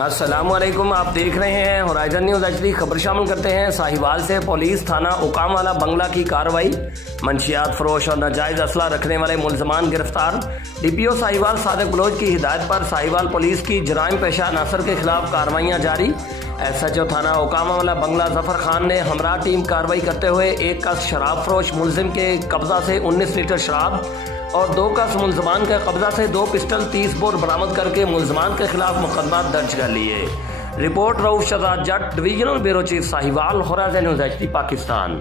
अस्सलामुअलैकुम, आप देख रहे हैं होराइजन न्यूज एचडी। खबर शामिल करते हैं साहिवाल से। पुलिस थाना उकामवाला बंगला की कार्रवाई। मंशियात फरोश और नाजायज असला रखने वाले मुलजमान गिरफ्तार। डीपीओ साहिवाल सादिक बलोच की हिदायत पर साहिवाल पुलिस की जराइम पेशा अनासर के खिलाफ कार्रवाइयां जारी। SHO थाना उकामवाला बंगला जफर खान ने हमरा टीम कार्रवाई करते हुए एक कस शराब फरोश मुलजिम के कब्जा से 19 लीटर शराब और 2 कस मुलजमान के कब्जा से 2 पिस्टल 30 बोर बरामद करके मुलजमान के खिलाफ मुकदमा दर्ज कर लिए। Report Rauf Shahzad Jatt, divisional bureau chief Sahiwal, horizon news HD, Pakistan.